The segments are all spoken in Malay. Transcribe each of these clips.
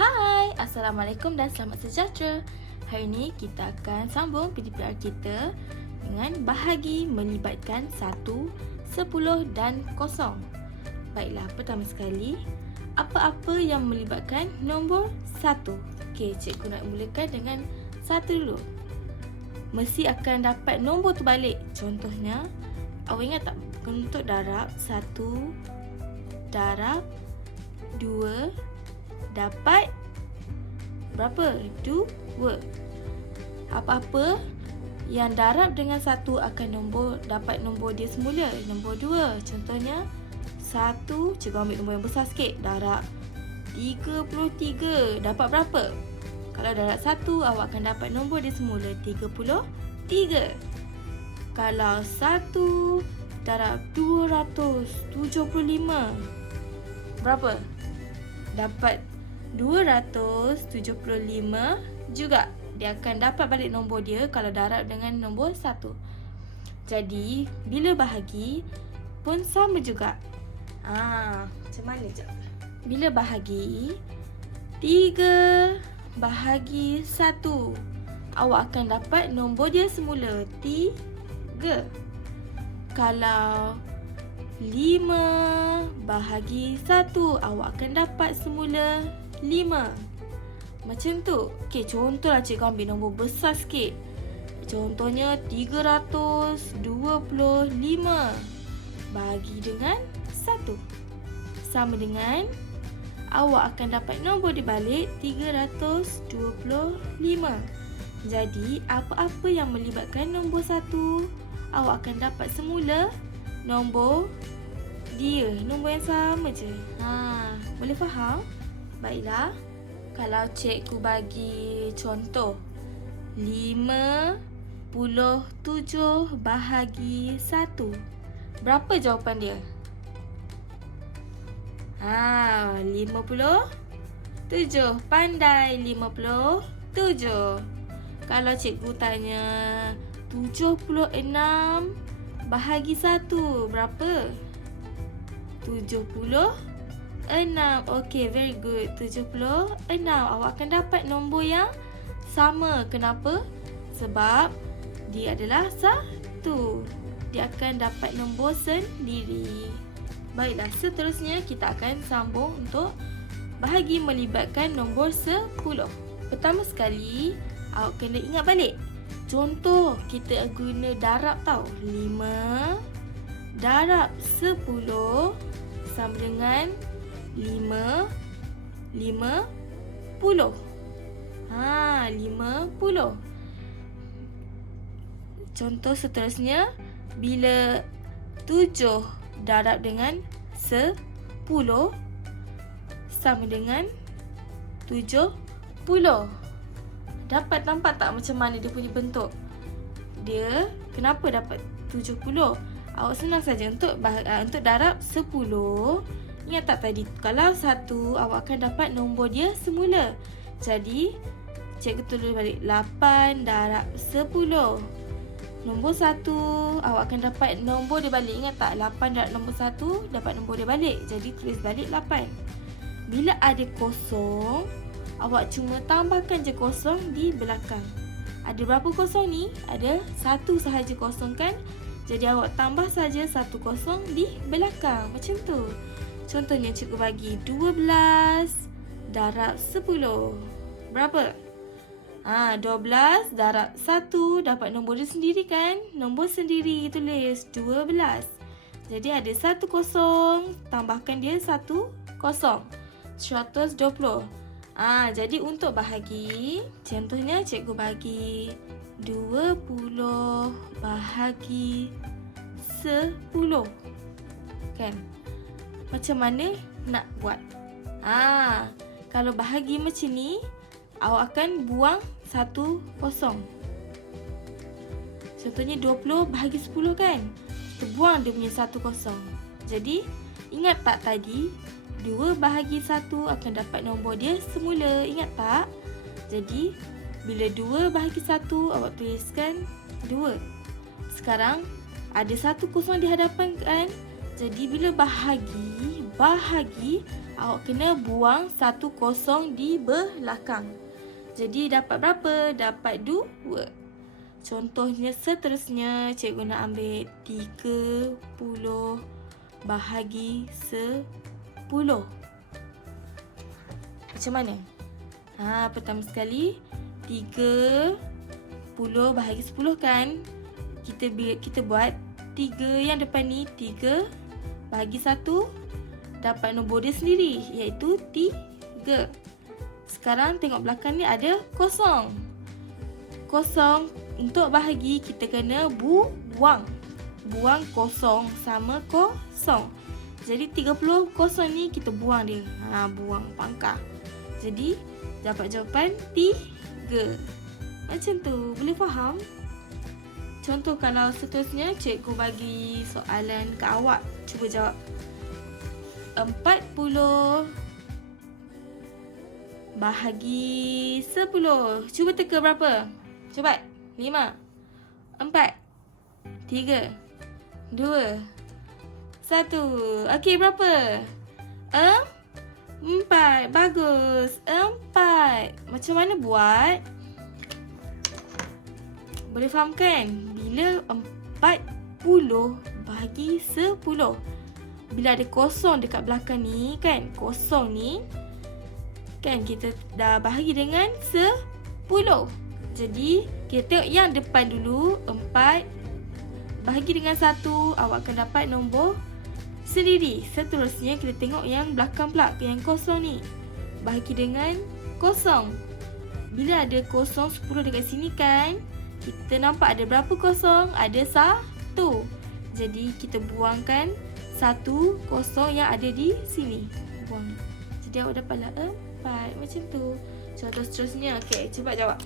Hai, Assalamualaikum dan selamat sejahtera. Hari ini kita akan sambung PDPR kita dengan bahagi melibatkan 1, 10 dan 0. Baiklah, pertama sekali, apa-apa yang melibatkan nombor 1? Okey, cikgu nak mulakan dengan 1 dulu. Mesti akan dapat nombor terbalik. Contohnya, awak ingat tak untuk darab 1 darab 2 dapat berapa? 2. Apa-apa yang darab dengan 1 akan dapat nombor dia semula, nombor 2. Contohnya 1, cikgu ambil nombor yang besar sikit, darab 33 dapat berapa? Kalau darab 1, awak akan dapat nombor dia semula 33. Kalau 1 darab 275 berapa? Dapat 275 juga. Dia akan dapat balik nombor dia kalau darab dengan nombor 1. Jadi, bila bahagi pun sama juga. Macam mana je? Bila bahagi 3 bahagi 1, awak akan dapat nombor dia semula 3. Kalau 5 bahagi 1, awak akan dapat semula 5. Macam tu. Okey, contohlah cikgu ambil nombor besar sikit. Contohnya 325 bagi dengan 1. Sama dengan awak akan dapat nombor di balik 325. Jadi, apa-apa yang melibatkan nombor 1, awak akan dapat semula nombor dia, nombor yang sama je. Boleh faham? Baiklah. Kalau cikgu bagi contoh 57 bahagi 1, berapa jawapan dia? 57. Pandai 57. Kalau cikgu tanya 76 bahagi 1, berapa? 76. Okey, very good. 76. Awak akan dapat nombor yang sama. Kenapa? Sebab dia adalah 1. Dia akan dapat nombor sendiri. Baiklah, seterusnya kita akan sambung untuk bahagi melibatkan nombor 10. Pertama sekali, awak kena ingat balik. Contoh, kita guna darab tau. 5 darab 10 sama dengan 50. 50. Contoh seterusnya, bila 7 darab dengan 10 sama dengan 70. Dapat nampak tak macam mana dia punya bentuk? Dia kenapa dapat 70? Awak senang saja untuk darab 10. Ingat tak tadi, kalau 1, awak akan dapat nombor dia semula. Jadi, cikgu tulis balik 8 darab 10. Nombor 1, awak akan dapat nombor dia balik. Ingat tak, 8 darab nombor 1 dapat nombor dia balik. Jadi, tulis balik 8. Bila ada kosong, awak cuma tambahkan je kosong di belakang. Ada berapa kosong ni? Ada 1 sahaja kosong kan? Jadi awak tambah saja 1 kosong di belakang. Macam tu. Contohnya cikgu bagi 12 darab 10. Berapa? 12 darab 1 dapat nombor dia sendiri kan? Nombor sendiri tulis 12. Jadi ada 1 kosong, tambahkan dia 1 kosong. 120. Jadi untuk bahagi, contohnya cikgu bagi 20 bahagi 10. Kan? Macam mana nak buat? Kalau bahagi macam ni, awak akan buang 1 kosong. Contohnya 20 bahagi 10 kan? Kita buang dia punya 1 kosong. Jadi, ingat tak tadi? 2 bahagi 1 akan dapat nombor dia semula. Ingat tak? Jadi, bila 2 bahagi 1, awak tuliskan 2. Sekarang, ada 1 kosong di hadapan kan? Jadi, bila bahagi, awak kena buang satu kosong di belakang. Jadi dapat berapa? Dapat 2. Contohnya seterusnya, cikgu nak ambil 30 bahagi 10. Macam mana? Pertama sekali 30 bahagi 10 kan. Kita buat 3 yang depan ni, 3 bahagi 1, dapat nombor dia sendiri, iaitu 3. Sekarang tengok belakang ni ada kosong. Kosong untuk bahagi kita kena buang. Buang kosong sama kosong. Jadi 30 kosong ni kita buang dia. Buang pangkah. Jadi dapat jawapan 3. Macam tu. Boleh faham? Contoh kalau seterusnya, cikgu bagi soalan ke awak. Cuba jawab. 40 bahagi 10. Cuba teka berapa? Cepat. 5, 4, 3, 2, 1. Okey, berapa? 4. Bagus. 4. Macam mana buat? Boleh faham kan? Bila 40 bahagi 10. Bila ada kosong dekat belakang ni kan, kosong ni kan kita dah bahagi dengan 10. Jadi kita tengok yang depan dulu. 4 bahagi dengan 1, awak akan dapat nombor sendiri. Seterusnya kita tengok yang belakang pula, yang kosong ni. Bahagi dengan kosong. Bila ada kosong 10 dekat sini kan, kita nampak ada berapa kosong? Ada 1. Jadi kita buangkan 1 kosong yang ada di sini. Buang. Jadi awak dapatlah 4. Macam tu. Contoh seterusnya. Okey, cepat jawab.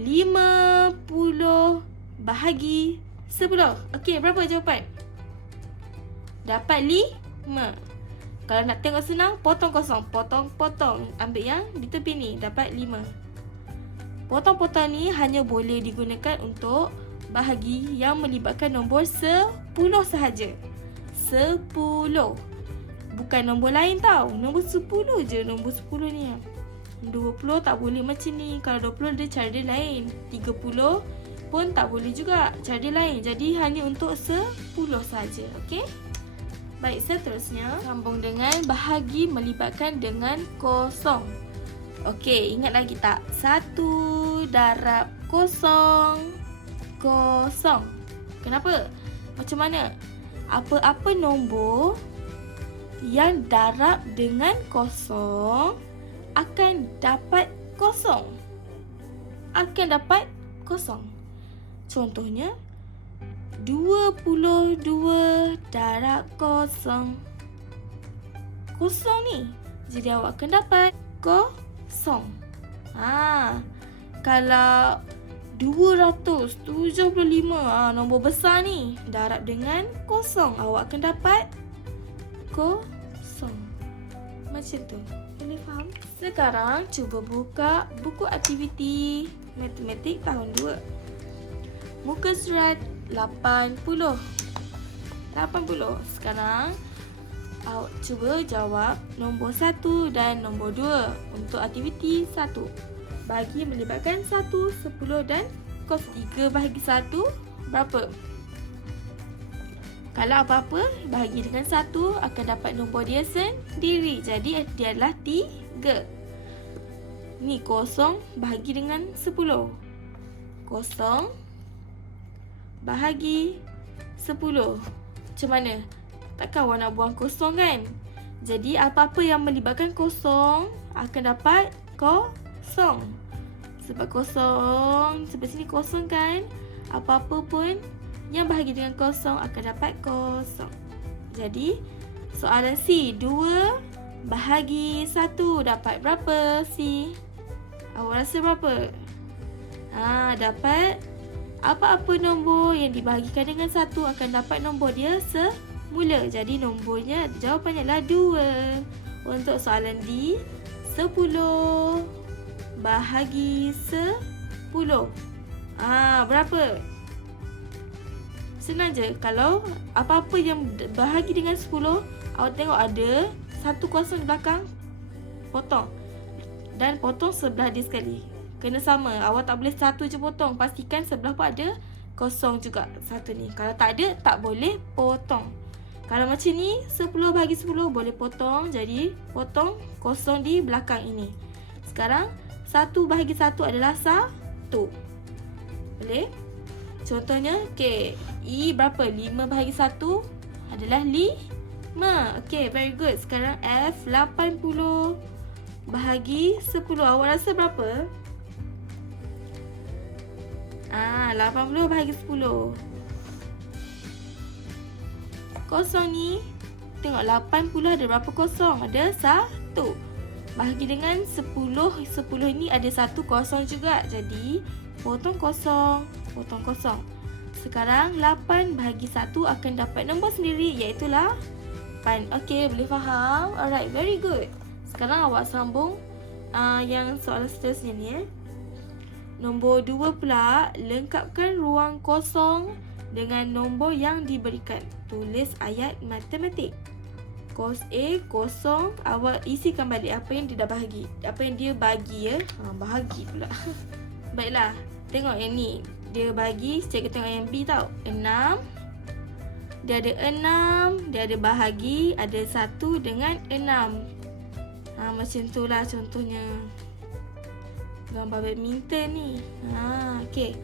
50 bahagi 10. Okey, berapa jawapan? Dapat 5. Kalau nak tengok senang, potong kosong. Potong. Ambil yang di tepi ni. Dapat 5. Potong-potong ni hanya boleh digunakan untuk bahagi yang melibatkan nombor 10 sahaja. 10. Bukan nombor lain tau. Nombor 10 je. Nombor 10 ni. 20 tak boleh macam ni. Kalau 20 dia cara dia lain. 30 pun tak boleh juga. Cara dia lain. Jadi hanya untuk 10 saja. Okey? Baik, seterusnya sambung dengan bahagi melibatkan dengan kosong. Okey, ingat lagi tak? 1 darab kosong. Kosong. Kenapa? Macam mana? Apa-apa nombor yang darab dengan kosong akan dapat kosong. Akan dapat kosong. Contohnya 22 darab kosong. Kosong ni. Jadi awak akan dapat kosong. Kalau 275, nombor besar ni, darab dengan kosong, awak akan dapat kosong. Macam tu. Boleh faham? Sekarang cuba buka buku aktiviti matematik tahun 2. Muka surat 80. Sekarang awak cuba jawab nombor 1 dan nombor 2 untuk aktiviti 1. Bahagi melibatkan 1, 10 dan kos 3 bahagi 1 berapa? Kalau apa-apa bahagi dengan 1 akan dapat nombor dia sendiri. Jadi dia adalah 3. Ni kosong bahagi dengan 10. Kosong bahagi 10. Macam mana? Takkan awak nak buang kosong kan? Jadi apa-apa yang melibatkan kosong akan dapat kosong. Sebab kosong, sebab sini kosong kan? Apa-apa pun yang bahagi dengan kosong akan dapat kosong. Jadi soalan C, 2 bahagi 1 dapat berapa C? Awak rasa berapa? Dapat apa-apa nombor yang dibahagikan dengan 1 akan dapat nombor dia semula. Jadi nombornya, jawapannya adalah 2. Untuk soalan D, 10 bahagi 10. Berapa? Senang je. Kalau apa-apa yang bahagi dengan 10, awak tengok ada satu kosong di belakang, potong. Dan potong sebelah dia sekali. Kena sama. Awak tak boleh satu je potong. Pastikan sebelah pun ada kosong juga satu ni. Kalau tak ada, tak boleh potong. Kalau macam ni, 10 bahagi 10 boleh potong. Jadi, potong kosong di belakang ini. Sekarang, 1 bahagi 1 adalah 1. Boleh? Contohnya, okay, E berapa? 5 bahagi 1 adalah 5. Okay, very good. Sekarang F, 80 bahagi 10. Awak rasa berapa? 80 bahagi 10. Kosong ni, tengok 80 ada berapa kosong? Ada 1. Bahagi dengan 10. 10 ni ada 1 kosong juga. Jadi, potong kosong, potong kosong. Sekarang 8 bahagi 1 akan dapat nombor sendiri, iaitu 8. Okay, boleh faham? Alright, very good. Sekarang awak sambung yang soalan seterusnya ni. Nombor 2 pula, lengkapkan ruang kosong dengan nombor yang diberikan. Tulis ayat matematik. Kos A kosong, awak isikan balik apa yang dia dah bahagi. Apa yang dia bagi ya. Bahagi pula. Baiklah, tengok yang ni. Dia bagi, cikgu tengok yang B tau. 6. Dia ada 6, dia ada bahagi, ada 1 dengan 6. Macam tu lah contohnya. Gambar badminton ni. Okay.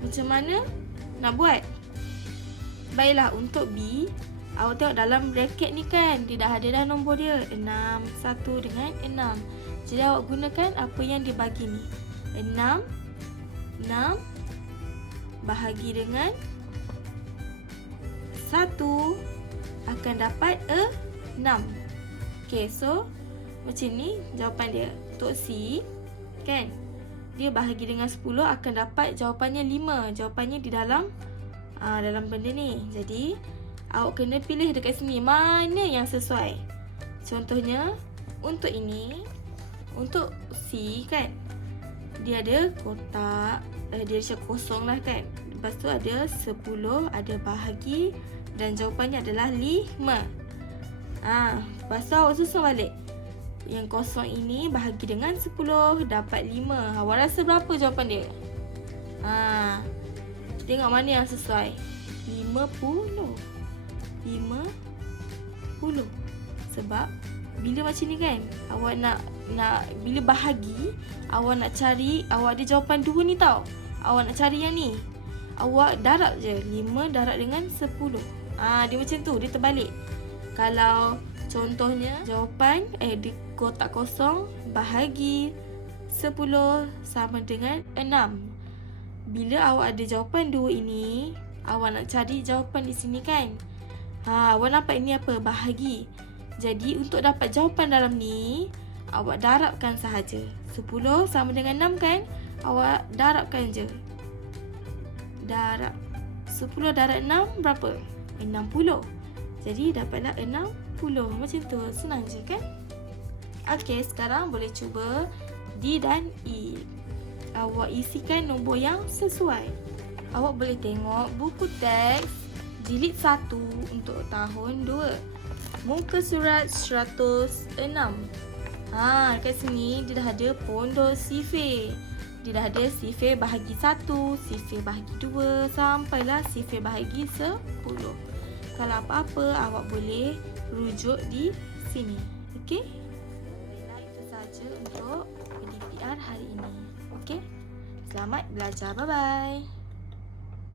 Macam mana nak buat? Baiklah, untuk B, awak tengok dalam bracket ni kan, dia dah ada dah nombor dia. 6, 1 dengan 6. Jadi awak gunakan apa yang dia bagi ni. 6 bahagi dengan 1 akan dapat 6. Okay, so macam ni jawapan dia. Untuk C kan, dia bahagi dengan 10 akan dapat jawapannya 5. Jawapannya di dalam benda ni. Jadi awak kena pilih dekat sini mana yang sesuai. Contohnya untuk ini, untuk C kan, dia ada kotak, dia macam kosong lah kan. Lepas tu ada 10, ada bahagi, dan jawapannya adalah 5. Lepas tu awak susun balik. Yang kosong ini bahagi dengan 10, dapat 5. Awak rasa berapa jawapan dia? Tengok mana yang sesuai. 50. Sebab bila macam ni kan, awak nak bila bahagi, awak nak cari, awak ada jawapan 2 ni tau. Awak nak cari yang ni. Awak darab je. 5 darab dengan 10. Dia macam tu, dia terbalik. Kalau contohnya jawapan di kotak kosong bahagi 10 sama dengan 6. Bila awak ada jawapan 2 ini, awak nak cari jawapan di sini kan. Awak nampak ini apa? Bahagi. Jadi untuk dapat jawapan dalam ni, awak darabkan sahaja. 10 sama dengan 6 kan? Awak darabkan je. Darab 10 darab 6 berapa? 60. Jadi dapatlah 60. Macam tu. Senang je kan? Okey, sekarang boleh cuba D dan E. Awak isikan nombor yang sesuai. Awak boleh tengok buku teks jilid 1 untuk tahun 2. Muka surat 106. Dekat sini dia dah ada pondok sifir. Dia dah ada sifir bahagi 1, sifir bahagi 2, sampailah sifir bahagi 10. Kalau apa-apa, awak boleh rujuk di sini. Okey? Itu saja untuk PDPR hari ini. Okey? Selamat belajar. Bye-bye.